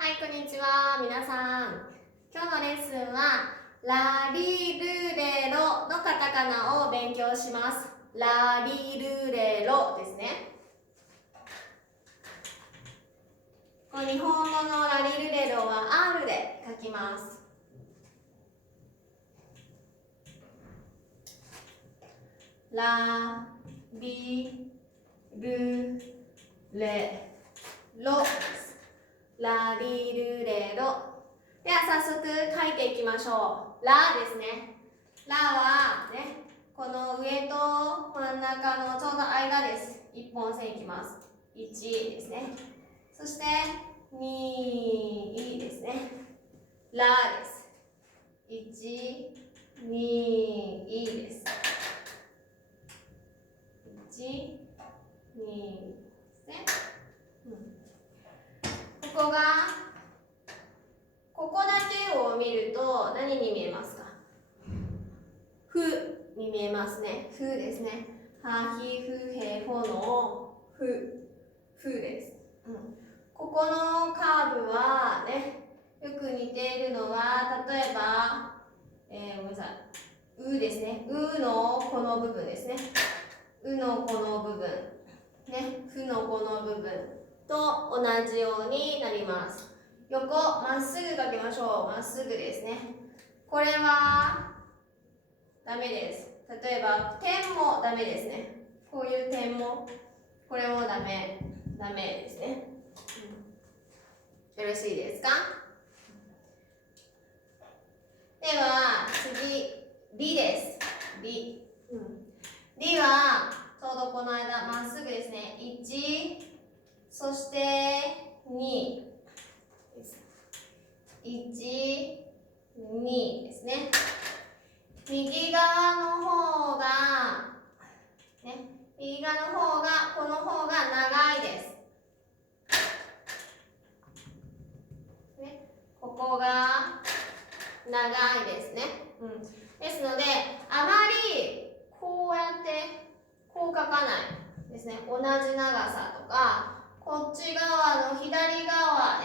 はい、こんにちは。皆さん。今日のレッスンは、ラリルレロのカタカナを勉強します。ラリルレロですね。この日本語のラリルレロは R で書きます。ラリルレロです。ラリルレロ。では早速書いていきましょう。ラですね。ラはね、この上と真ん中のちょうど間です。一本線いきます。1ですね。そして2ですね。ラです。1、2です。1、2ですね。ここだけを見ると何に見えますか？ふに見えますね。ふですね。は、ひ、ふ、へ、ほのふです。ここのカーブはね、よく似ているのは、例えば、ごめんなさい。うですね。うのこの部分ですね。うのこの部分。ね。ふのこの部分と同じようになります。横、まっすぐ書きましょう。まっすぐですね。これはダメです。例えば、点もダメですね。こういう点も、これもダメですね。よろしいですか？では、次、リです。リ。リは、ちょうどこの間、まっすぐですね。1、そして2です。1、2ですね。右側の方が、ね、右側の方が、この方が長いです。ね、ここが長いですね。ですので、あまりこうやってこう書かないですね。同じ長さとか、こっち側の左側は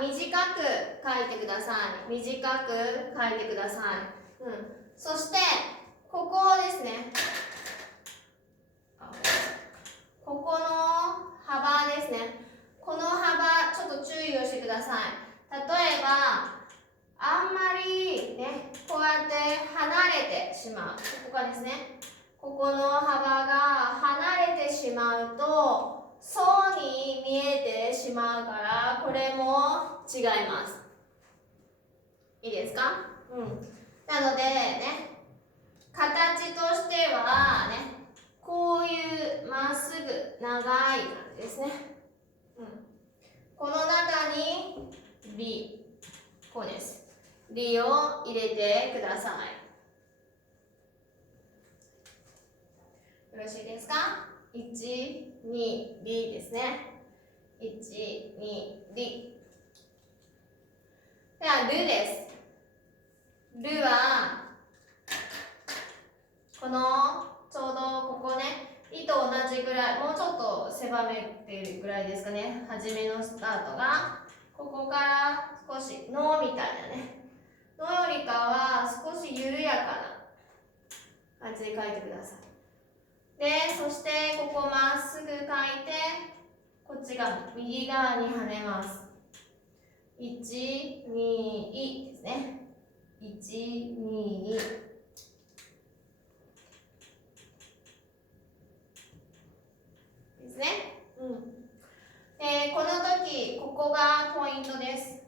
短く書いてください。短く書いてください。そして、ここですね。ここの幅ですね。この幅、ちょっと注意をしてください。例えば、あんまりね、こうやって離れてしまう。ここがですね。ここの幅が離れてしまうと、そうに見えてしまうから、これも違います。いいですか？なのでね、形としてはね、こういうまっすぐ長い感じですね。この中にリ、こうです。リを入れてください。よろしいですか？ 1、2、リですね。1、2、リ。では、ルです。ルは、このちょうどここね、イと同じぐらい、もうちょっと狭めてるぐらいですかね。初めのスタートが、ここから少し、のみたいなね。のよりかは少し緩やかな感じで書いてください。で、そしてここまっすぐ書いて、こっちが右側に跳ねます。1、2、ですね。1、2、ですね。この時、ここがポイントです。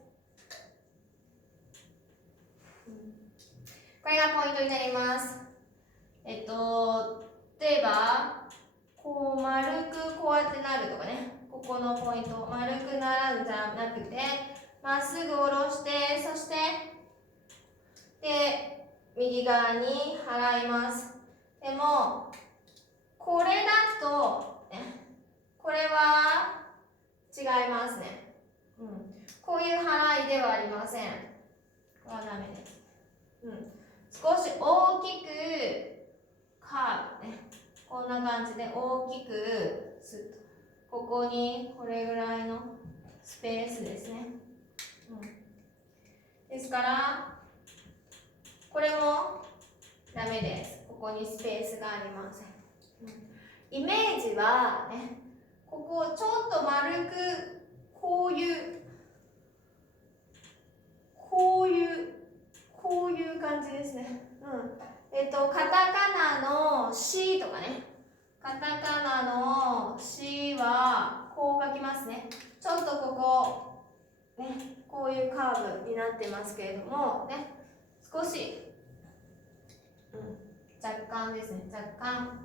これがポイントになります。例えば、こう丸くこうやってなるとかね。ここのポイント。丸くなるんじゃなくて、まっすぐ下ろして、そして、で、右側に払います。でも、これだと、ね、これは違いますね。こういう払いではありません。これはダメです。少し大きくカーブね。こんな感じで大きくスッと。ここにこれぐらいのスペースですね。ですから、これもダメです。ここにスペースがありません。イメージはね、ここをちょっと丸く、こういう感じですね。カタカナの C とかね。カタカナの C はこう書きますね。ちょっとここ、ね、こういうカーブになってますけれども、ね、少し、若干ですね、若干、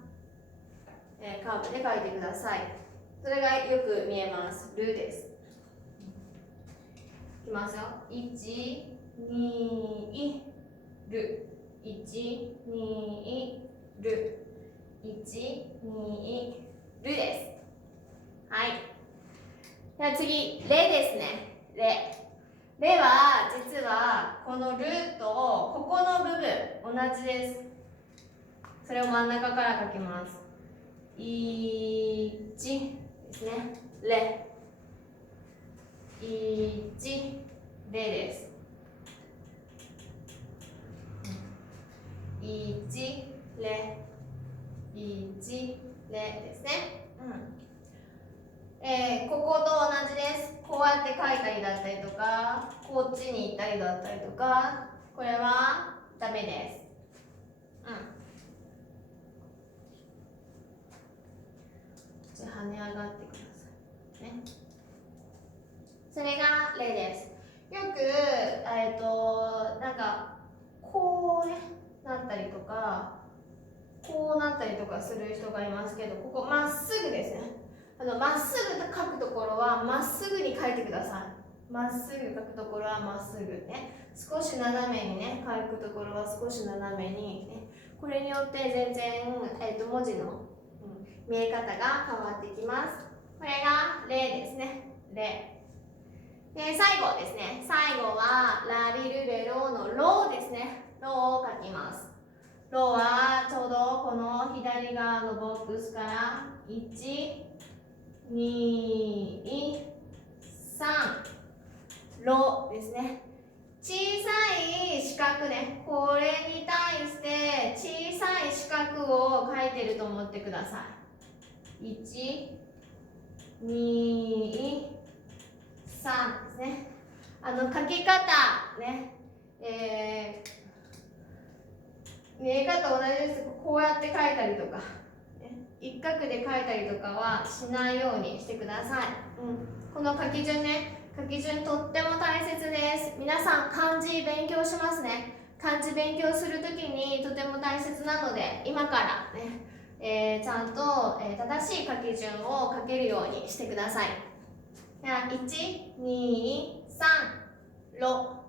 カーブで書いてください。それがよく見えます。ルです。いきますよ。1、2、ル。1、2、ル。1、2、ルです。はい。では次、レですね。レ。レは、実は、このルと、ここの部分、同じです。それを真ん中から書きます。1ですね。レ。1、レです。1、レ。1、レですね。ここと同じです。こうやって書いたりだったりとか、こっちに行ったりだったりとか、これはダメです。跳ね上がってください。ね。それが例です。よく、なんか、こうね、なったりとか、こうなったりとかする人がいますけど、ここまっすぐですね。まっすぐ書くところはまっすぐに書いてください。まっすぐ書くところはまっすぐね。少し斜めにね、書くところは少し斜めに、ね。これによって全然、文字の、見え方が変わってきます。これが例ですね。例。で、最後ですね。最後は、ラリルレロのローですね。ローを書きます。ローはちょうどこの左側のボックスから1、2、3、ローですね。小さい四角ね。これに対して小さい四角を書いてると思ってください。1、2、3ですね。書き方ね。見え方同じです。こうやって書いたりとか、一画で書いたりとかはしないようにしてください。この書き順ね、書き順とっても大切です。皆さん漢字勉強しますね。漢字勉強するときにとても大切なので、今からね、ちゃんと、正しい書き順を書けるようにしてください。では、1、2、3、ロ。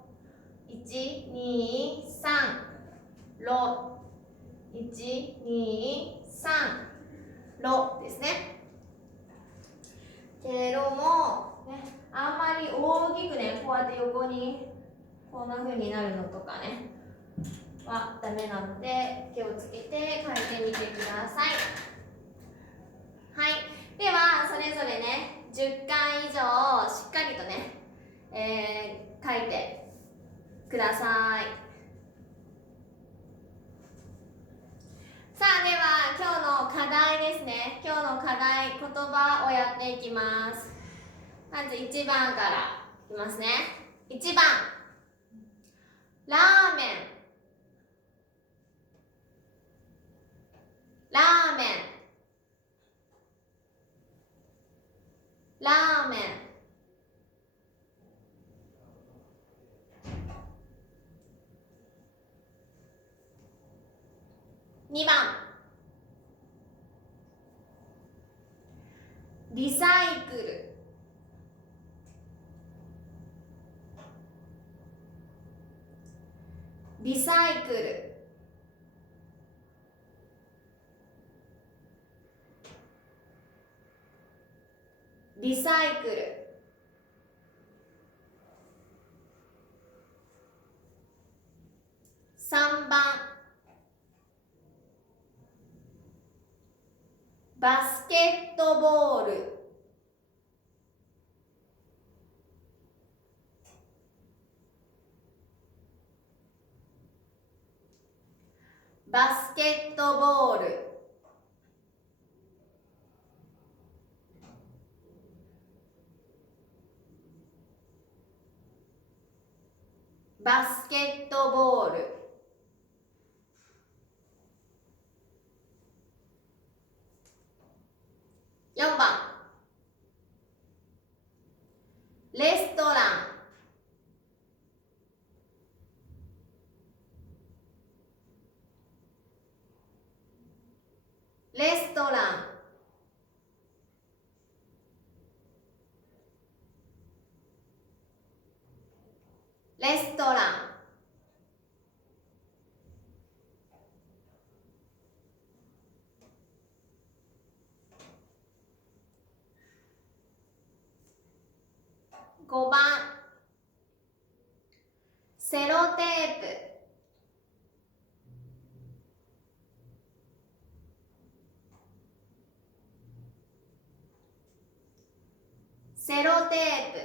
1、2、3、ロ。1、2、3、ロですね。ロも、ね、あんまり大きくね、こうやって横にこんな風になるのとかね、はダメなので気をつけて書いてみてください。はい。では、それぞれね、10回以上しっかりとね、書いてください。さあ、では今日の課題ですね。今日の課題、言葉をやっていきます。まず1番からいきますね。1番、ラーメン。ラーメン。ラーメン。2番、リサイクル。リサイクル。リサイクル。3番、バスケットボール。バスケットボール。バスケットボール。4番レストラン。レストラン。レストラン。5番セロテープ。セロテープ。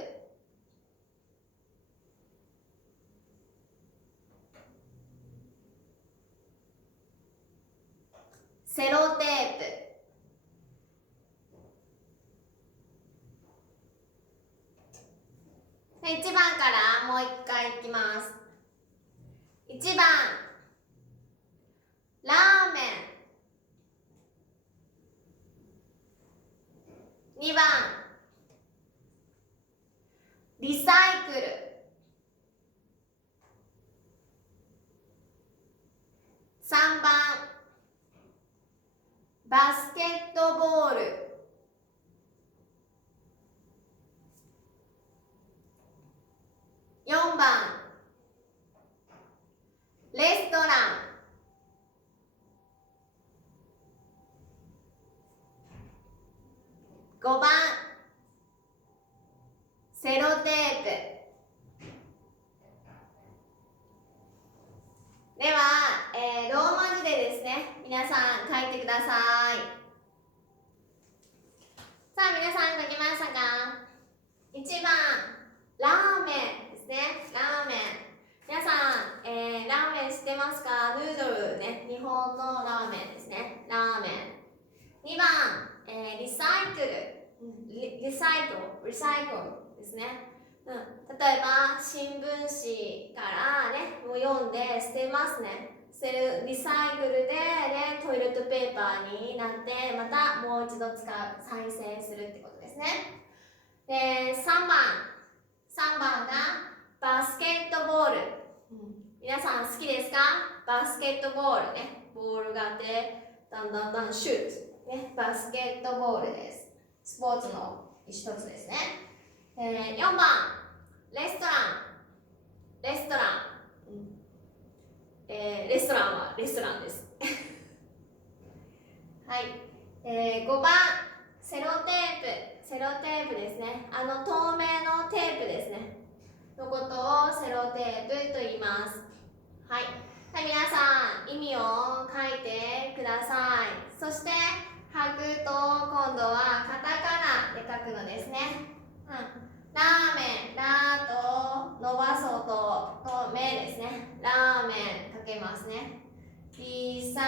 セロテープ。1番からもう1回いきます。1番ラーメン。2番リサイクル。3番バスケットボール。4番レストラン。5番セロテープ。では、ローマ字でですね、皆さん書いてください。さあ、皆さん書きましたか？ 1 番ラーメンですね。ラーメン。皆さん、ラーメン知ってますか？ヌードルね、日本のラーメンですね。ラーメン。2番、リサイクル。リサイクルですね。例えば新聞紙からね、もう読んで捨てますね。捨てるリサイクルで、ね、トイレットペーパーになってまたもう一度使う、再生するってことですね。で、3番がバスケットボール。皆さん好きですか？バスケットボールね。ボールがあってだんだんシュート、ね、バスケットボールです。スポーツの一つですね。4番レストラン。レストランはレストランですはい、5番セロテープですね。透明のテープですねのことをセロテープと言います。はい、皆さん意味を書いてください。そして書くと今度はカタカナで書くのですね。ラーメン、ラーと伸ばそうとメですね。ラーメンかけますね。リサ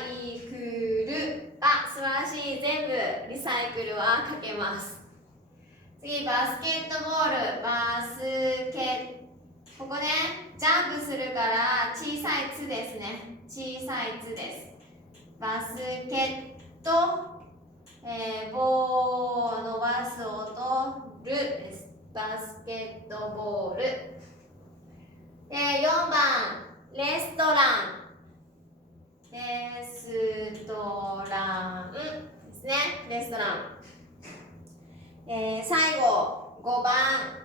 イクル、素晴らしい。全部リサイクルはかけます。次、バスケットボール。ここね、ジャンプするから小さい「つ」ですね。小さい「つ」です。バスケット、棒を伸ばす音、ルです。バスケットボール。4番レストラン。レストランですね。レストラン。最後5番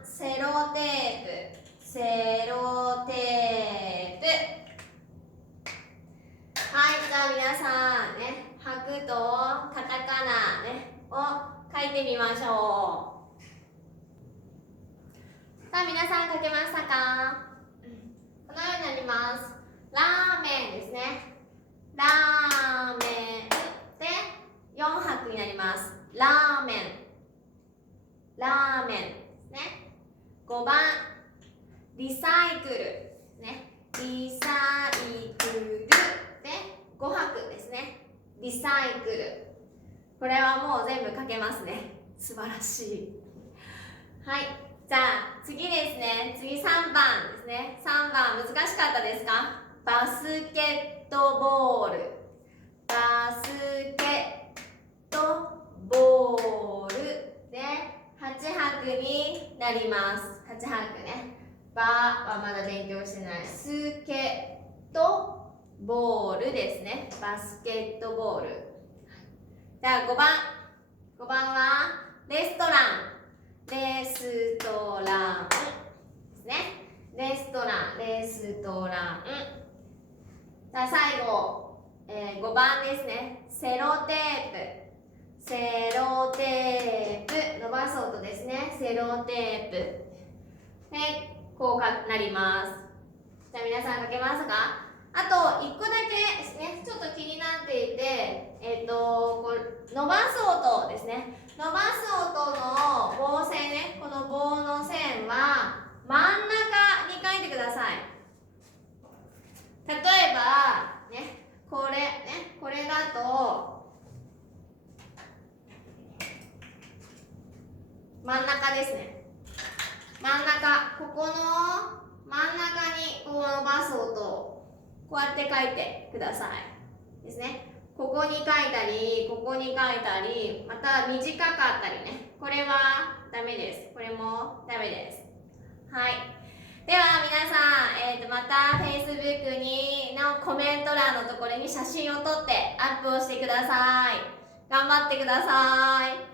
セロテープ。セロテープ。はい、じゃあ皆さんね、書くとカタカナねを書いてみましょう。さあ皆さん書けましたか？このようになります。ラーメンですね。ラーメンで4拍になります。ラーメン。ラーメンですね。5番リサイクルですね。リサイクルで語白ですね。リサイクル。これはもう全部書けますね。素晴らしい。はい。じゃあ次ですね。次3番ですね。3番難しかったですか？バスケットボール。バスケットボールで8拍になります。8拍ね。バはまだ勉強してない。スケットボールですね。バスケットボール。じゃあ5番。5番はレストラン。レストランですね。レストラン。レストラン。じゃあ最後、5番ですね。セロテープ。セロテープ。伸ばす音ですね。セロテープ。で、こうなります。じゃあ皆さん書けますか？あと1個だけですね、ちょっと気になっていて、こう伸ばす音ですね。伸ばす音の棒線ね、この棒の線は真ん中に書いてください。例えば、ね、これだと、真ん中ですね。真ん中、ここの真ん中にこう伸ばす音をこうやって書いてくださいですね。ここに書いたり、ここに書いたり、また短かったりね。これはダメです。これもダメです。はい。では皆さん、また Facebook のコメント欄のところに写真を撮ってアップをしてください。頑張ってください。